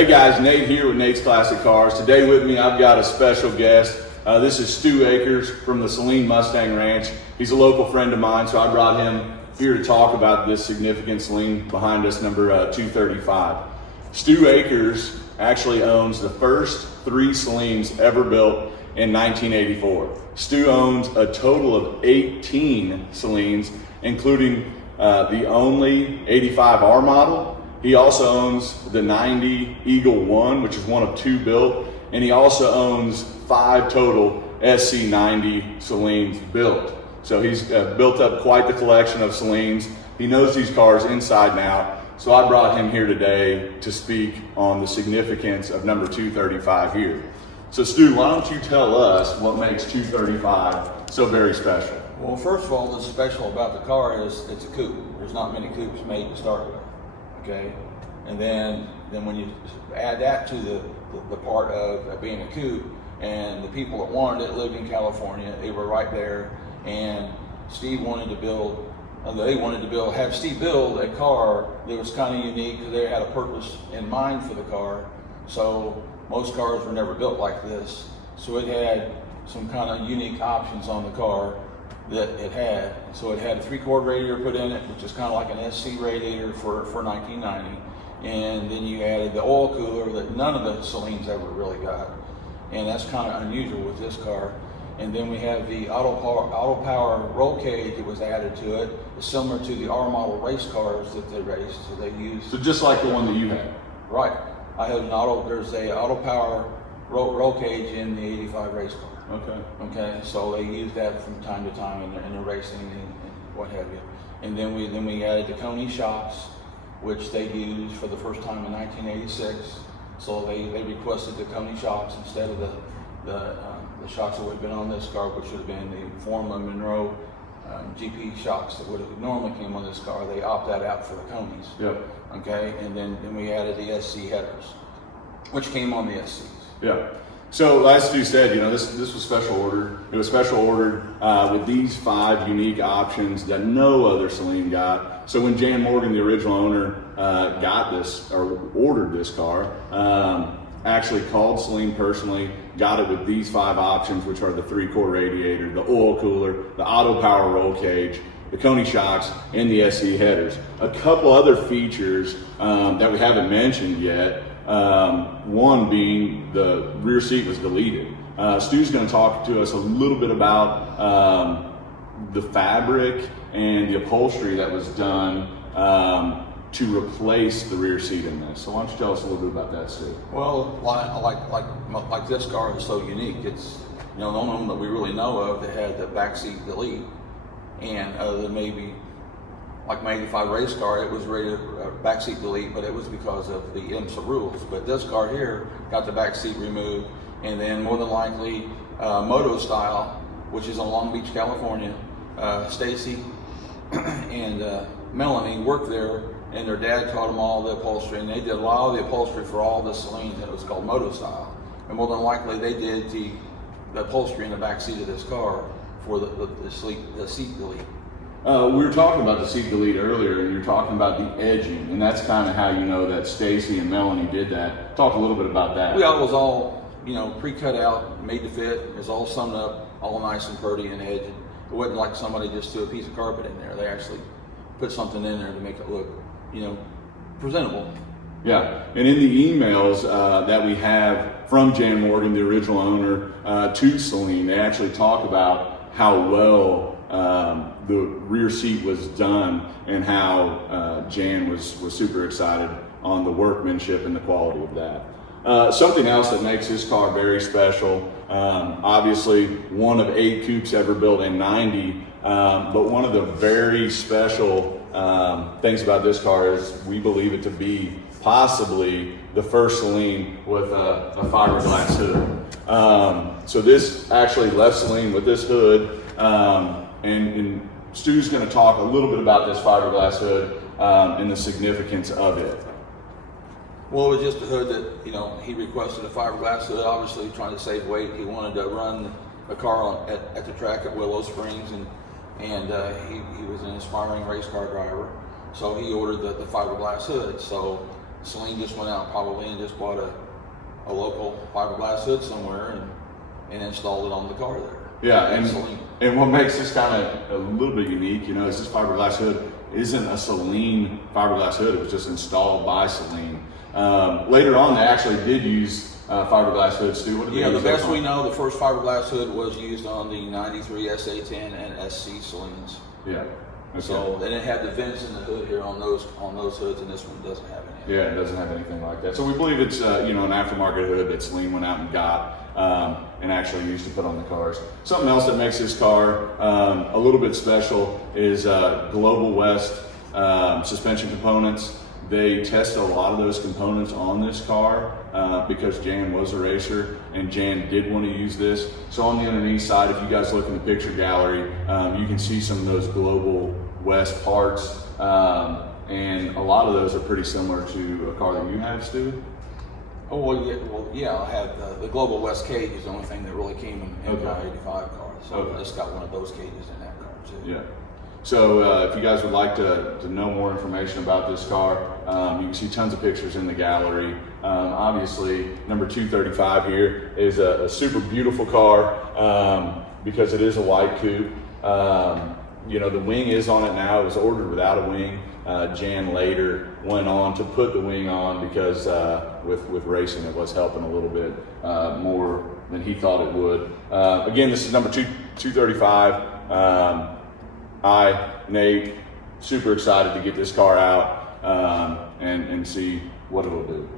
Hey guys, Nate here with Nate's Classic Cars. Today with me I've got a special guest. This is Stu Akers from the Saleen Mustang Ranch. He's a local friend of mine, so I brought him here to talk about this significant Saleen behind us, number 235. Stu Akers actually owns the first 3 Saleens ever built in 1984. Stu owns a total of 18 Saleens, including the only 85R model. He also owns the 90 Eagle 1, which is one of 2 built, and he also owns 5 total SC90 Saleens built. So he's built up quite the collection of Saleens. He knows these cars inside and out, so I brought him here today to speak on the significance of number 235 here. So Stu, why don't you tell us what makes 235 so very special? Well, first of all, what's special about the car is it's a coupe. There's not many coupes made to start with, okay? And then when you add that to the part of being a coupe, and the people that wanted it lived in California, they were right there, and Steve wanted to build, have Steve build a car that was kind of unique because they had a purpose in mind for the car. So most cars were never built like this. So it had some kind of unique options on the car that it had. So it had a 3-quart radiator put in it, which is kind of like an SC radiator for 1990. And then you added the oil cooler that none of the Saleens ever really got. And that's kind of unusual with this car. And then we have the auto power roll cage that was added to it. It's similar to the R model race cars that they raced. So they used. So just like the one that you had? Right. I have there's a auto power roll cage in the 85 race car. Okay. Okay, so they use that from time to time in the racing and what have you. And then we added the Koni Shocks, which they used for the first time in 1986. So they requested the Koni Shocks instead of the shocks that would have been on this car, which would have been the Formula Monroe GP shocks that would have normally came on this car. They opt that out for the Konis. Yep. Okay, and then we added the SC headers, which came on the SCs. Yeah. So as Stu said, you know, this was special ordered. It was special ordered with these 5 unique options that no other Saleen got. So when Jan Morgan, the original owner, got this or ordered this car, actually called Saleen personally, got it with these 5 options, which are the 3-quart radiator, the oil cooler, the auto power roll cage, the Koni Shocks, and the SC headers. A couple other features that we haven't mentioned yet. One being the rear seat was deleted. Stu's going to talk to us a little bit about the fabric and the upholstery that was done to replace the rear seat in this. So why don't you tell us a little bit about that, Stu? Well, like this car is so unique. It's, you know, the only one that we really know of that had the backseat delete, and other than maybe like my 85 race car, it was rated backseat delete, but it was because of the IMSA rules. But this car here got the backseat removed, and then more than likely Moto Style, which is in Long Beach, California. Stacy and Melanie worked there, and their dad taught them all the upholstery, and they did a lot of the upholstery for all the Saleens, and it was called Moto Style. And more than likely they did the upholstery in the back seat of this car for the seat delete. We were talking about the seat delete earlier, and you're talking about the edging, and that's kind of how you know that Stacy and Melanie did that. Talk a little bit about that. Yeah, it was all, you know, pre-cut out, made to fit. It was all summed up, all nice and pretty and edged. It wasn't like somebody just threw a piece of carpet in there. They actually put something in there to make it look, you know, presentable. Yeah, and in the emails that we have from Jan Morgan, the original owner, to Saleen, they actually talk about how well the rear seat was done and how Jan was super excited on the workmanship and the quality of that. Something else that makes this car very special, obviously one of 8 coupes ever built in 90, but one of the very special things about this car is we believe it to be possibly the first Saleen with a fiberglass hood. So this actually left Saleen with this hood, and Stu's going to talk a little bit about this fiberglass hood and the significance of it. Well, it was just a hood that, you know, he requested a fiberglass hood, obviously trying to save weight. He wanted to run the car at the track at Willow Springs, and he was an aspiring race car driver. So he ordered the fiberglass hood. So Saleen just went out probably and just bought a local fiberglass hood somewhere and installed it on the car there. Yeah, Saleen. and what makes this kind of a little bit unique, you know, is this fiberglass hood isn't a Saleen fiberglass hood. It was just installed by Saleen. Later on, they actually did use fiberglass hoods too. What did they Yeah, the use those best on? we know, the first fiberglass hood was used on the 93 SA10 and SC Saleens. Yeah. Okay. So, and it had the vents in the hood here on those hoods, and this one doesn't have any. Yeah, it doesn't have anything like that. So we believe it's you know, an aftermarket hood that Saleen went out and got and actually used to put on the cars. Something else that makes this car a little bit special is Global West suspension components. They test a lot of those components on this car because Jan was a racer and Jan did want to use this. So on the underneath side, if you guys look in the picture gallery, you can see some of those Global West parts. And a lot of those are pretty similar to a car that you have, Stu. Oh, well, yeah, I had the Global West cage is the only thing that really came in my 85 car. So I just got one of those cages in that car too. Yeah. So if you guys would like to know more information about this car, you can see tons of pictures in the gallery. Obviously, number 235 here is a super beautiful car because it is a white coupe. You know, the wing is on it now. It was ordered without a wing. Jan later went on to put the wing on because with racing it was helping a little bit more than he thought it would. Again, this is number 235. Nate, super excited to get this car out and see what it'll do.